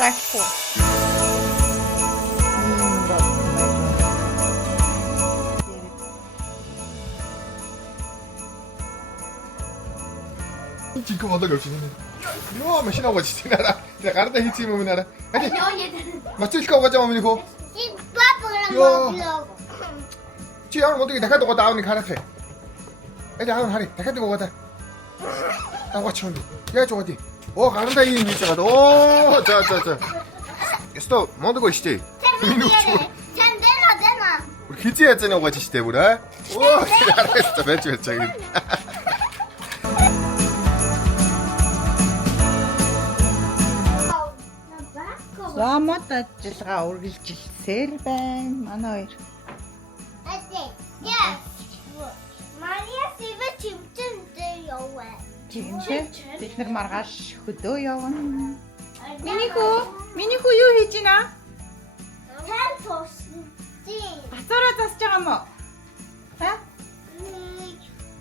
짧고. Cinque modo che ci no, ma sino ci tinara. La carta hitsi mo minara. Hadi. Ma ci ka gaja mo miniko. Ci яа модыг дахиад угаа даавны харах юм. Аав харъя. Дахиад угаа даа. Аваач юм. Яаж угаа ди? Оо гарантаа ийм хийж байгаа. Оо за. Ёстой модог ба штэ. Хизээ язаны угааж штэ бүр аа. Оо харааста байж байгаа. Ломот ажиллагаа үргэлжилсээр байна. Манай хоёр. Мария сивэ чимчэндээ яваа. Чимчээ бид нар маргааш хөдөө явна. Минийхүү юу хийж байна? Тан тосч. Гацаараа засж байгаа юм уу? Ха?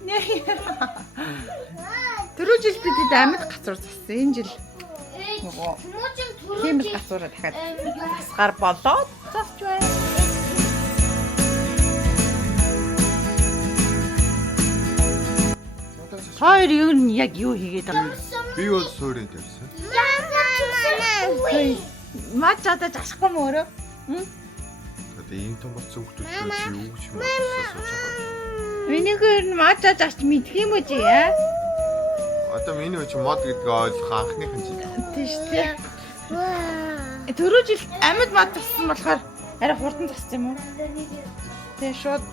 Нэр. Түрүү жил бид амьд гацуур зассан. Энэ жил нөгөө хэмэл гацуураа дахиад засгаар болоод засч байна. Хоёр юу нь яг юу хийгээд байгаа юм? Би бол суурин тавьсан. Маач одоо засахгүй мө өөрөө? Одоо ийм том болсон хүмүүс юу гэж юм бэ? Минийхэр нь маач засч мэдх юм уу чи яа? Одоо миний ч мод гэдгийг ойлгох анхныхан жил. Тийш тий. Түрүү жил амьд мод зассан болохоор арай хурдан зассан юм уу? Тэгээ шууд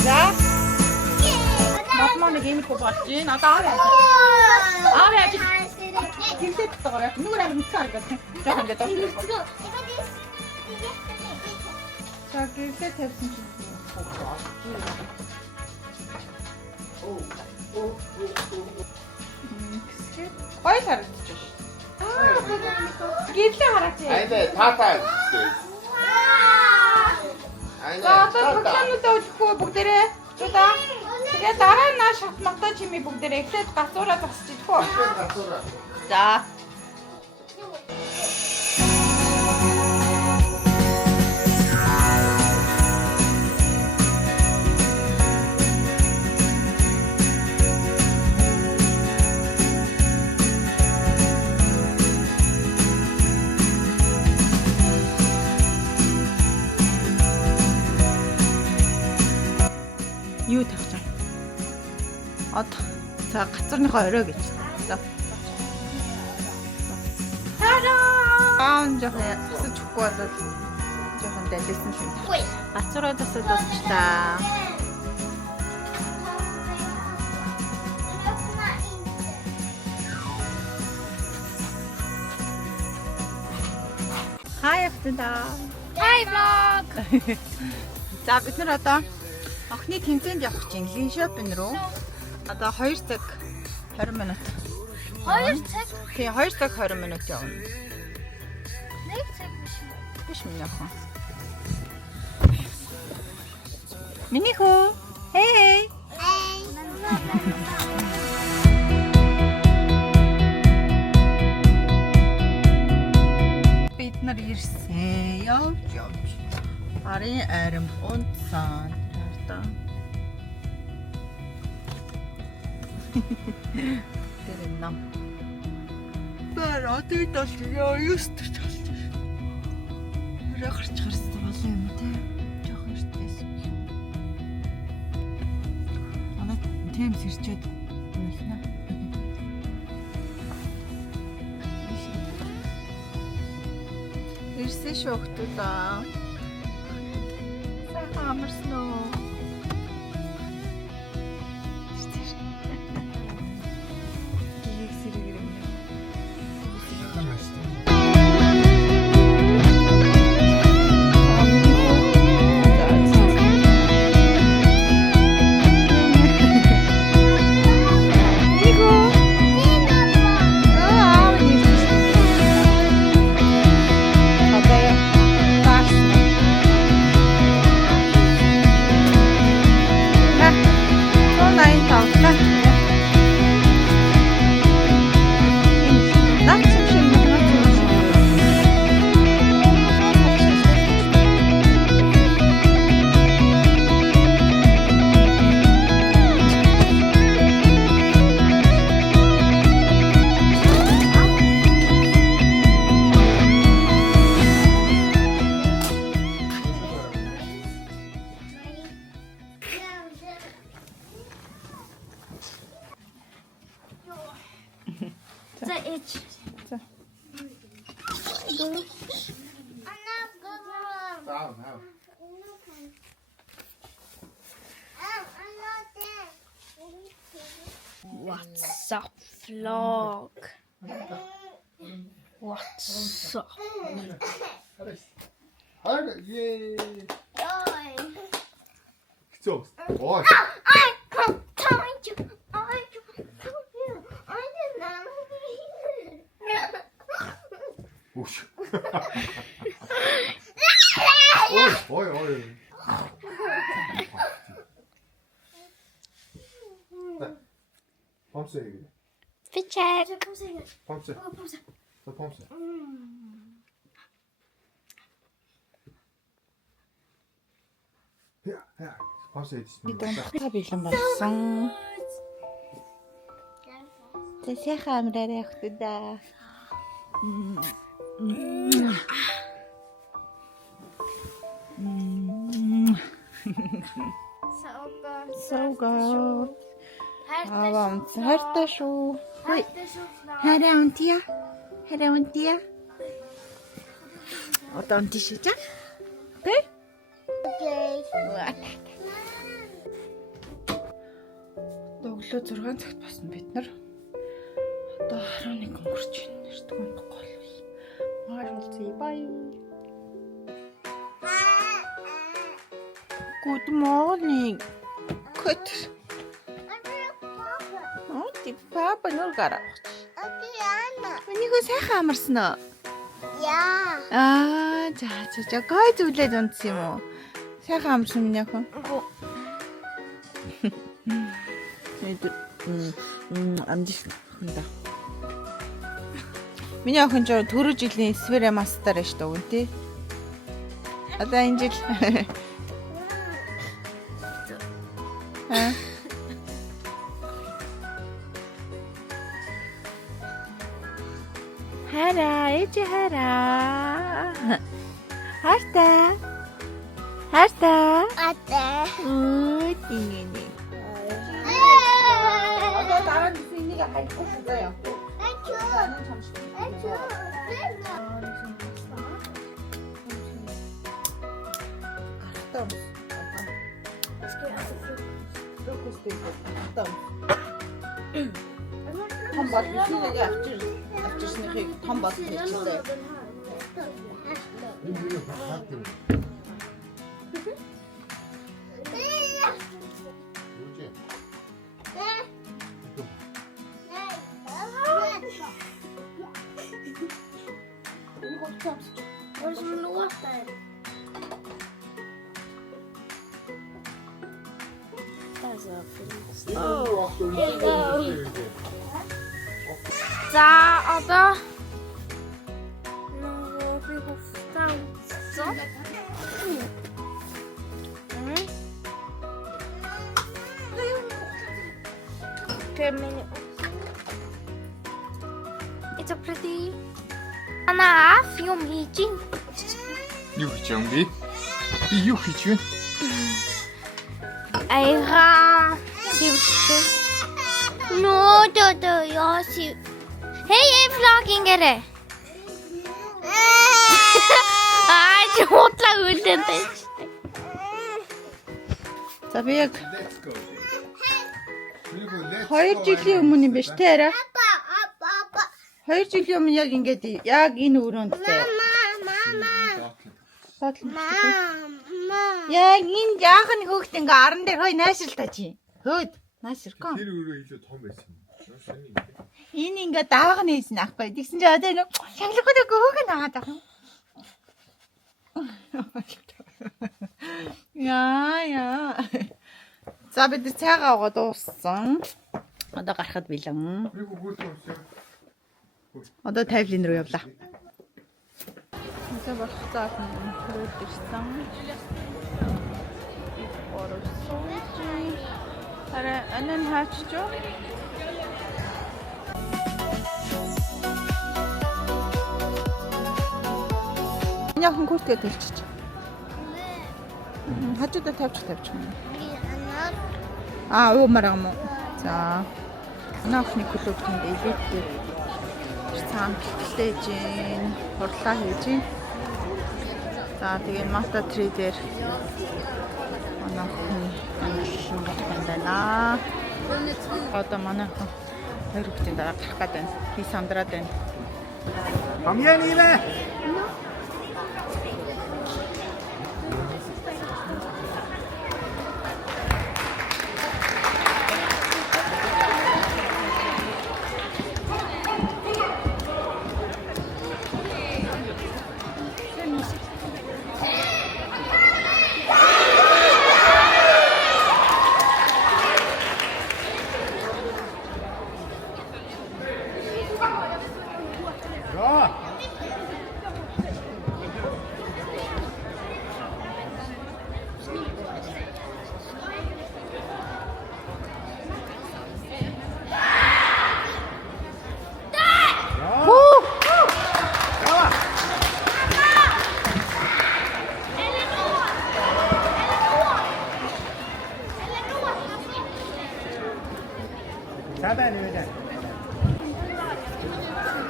За. Матмаа нэг юм болж байна. Одоо аа яаж гинтэт таараа. Нүгэр амт цаардаг. Жохон гэдэг. За гинтэт тавьсан чинь. Гой харагдчих. Гэрлээ хараач. Айдаа таатаа. За одоо бүхнүүдээ өдөхгүй бүгдээрээ чудаа. Тэгээ дараа нь нааш хатмагтаа чимээ бүгдээрээ эхлээд гацуураа засч идэх үү? За. Юу тавьж байгаа? Одоо за гацарныхоо орой гэж. За. Жохон засаж өгөхгүй болоод жохон далилсан шин. Гацараа засаж дуусчлаа. Хай автаа. Hi vlog. За бид нар одоо охины тэмцээнд явах чинь Лин шопинг руу одоо 2 цаг 20 минут. 2 цаг. Тий 2 цаг 20 минут явна. 1 цаг биш. Биш минь яах вэ? Минийхүү. Хей. Бид нар ирсэн. Явж. Арын арим унтсан. Тэр нам. Бара тэр толгой юустэрч болж байна. Өрөө гарч гарсан болов юм те. Жохон стресс. Анаа тийм сэрчээд байна. Ирсэн шүү хтуудаа. Сайхан амарсан уу? Аав. What's up, vlog? What's up? Хараа 예. Хэцүү. Ой. Уш. Ой. Помсе. Фичек. Помсе. Помсе. Я. Помсе идсэн. Та бэлэн болсон. Тэ сайхан амраарай хтудаа. So good. Аваа хайртай шүү. Хөөе. Хараа унтия. Одоо унтиж шиж аа. Тэ? Одоо өглөө 6 цагт басна бид нар. Одоо 11 өнгөрч байна. Эртгэн гол. Маргааш уулзъя. Bye. Good morning. Good. Ти папа нүр гараа. Энийг сайхан амарсан уу? Яа. За гой зүйлээд унтсан юм уу? Сайхан амарсан миний охин. Амжиж хөнда. Миний охин ч түрүү жилийн Свере мастер шүү дээ үн тий. Одоо энэ жил Хараа. Харта. Өө тинэний. Одоо дараа нь энийг хайхгүй шүү заяа. Том бол энийг авчирсныхыг том бол хэлчихлээ. Waar is mijn oorpijn? Dat is wel За одоо би хувцас зов. It's a pretty. Анаа юм хийж ин. Юу хийж юм бэ? Би юу хийж вэ? Айга сивчээ. No, яси. Hey, vlogging гэрэ. Чуутлаа үлдэнтэй. За би яг Let's go. 2 жилийн өмнө юм биш тэ арай. 2 жилийн өмнө яг ингээд яг энэ өрөөнд тэ. Яг энэ яахан хөөхт ингээ 10 дээр хой найшралтай чи. Хөөд найшркоо. Тэр өөрөө илүү том байсан юм. Энэ ингээ даваг нээсэн ахгүй. Тэгсэн чи одоо нэг шаглагтай хөөх наагаад байгаа юм. Яа. За бид цайгаа угаа дууссан. Одоо гарахад билэн. Одоо тайвлын руу явлаа. Одоо болох цаас нь хөрөөд ирсэн. Хараа анан хаач юу? Яг хүн хүртээ төлчих. Хажуудаа тавьчих. Уумар юм уу? За. Наахны клубтанд илээдтэй. Цаан бэлтэж гин, хурлаа хийж гин. За тэгээд Малта Трейдер манай хүн шингэж байна. Одоо манай хүн хоёр хүүхдийн дараа гарах гээд байна. Би сандраад байна. Амьян ивэ.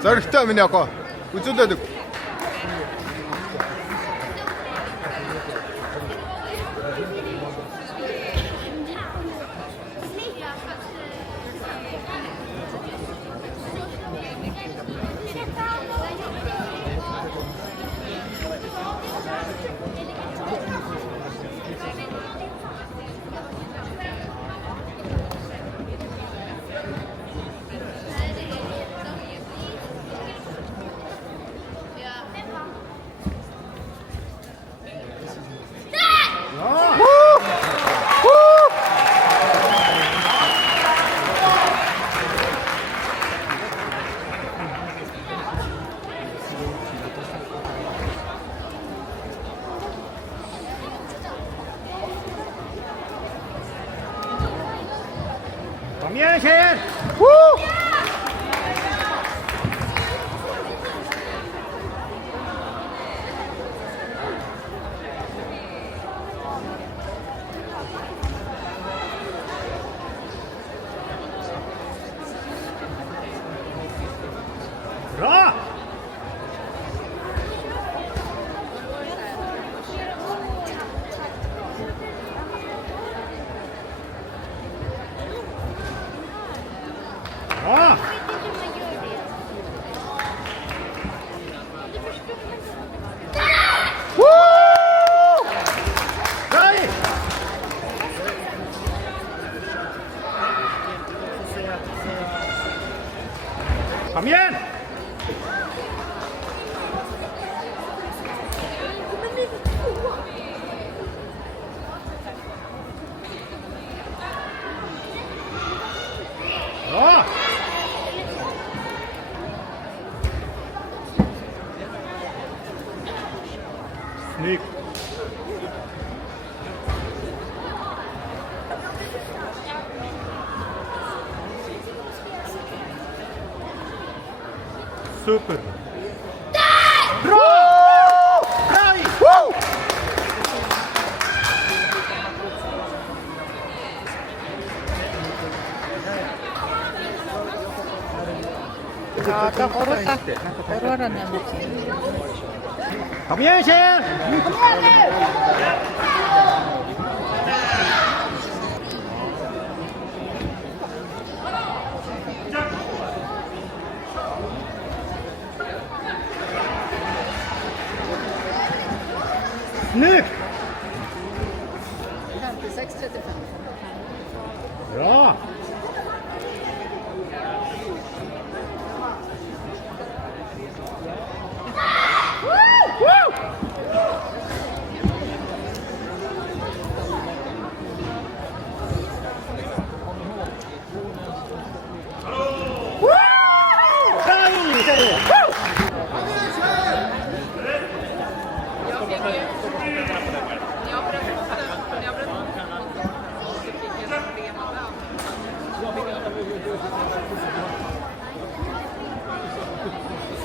Зоригтой миний ако. Үзүүлээд. Amьян Шаян. Браво! Amьян! Sneak. Super. Bra! Bravi! Woo! Одоо гурваараа нэмэх. Амьян Шаян. Nick! Ja!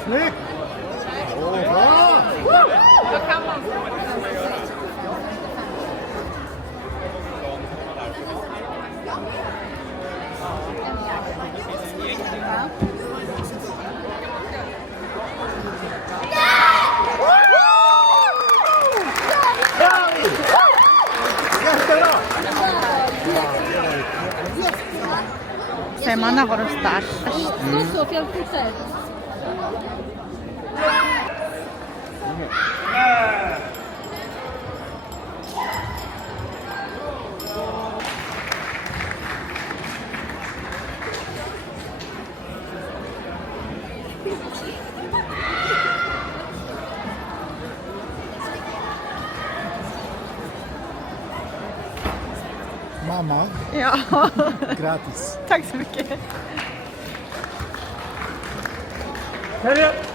Snyggt! Åh, bra! Då kan man. манай горомжтой аллаа шүү. Mamma, Ja, gratis. tack så mycket. Hurry up!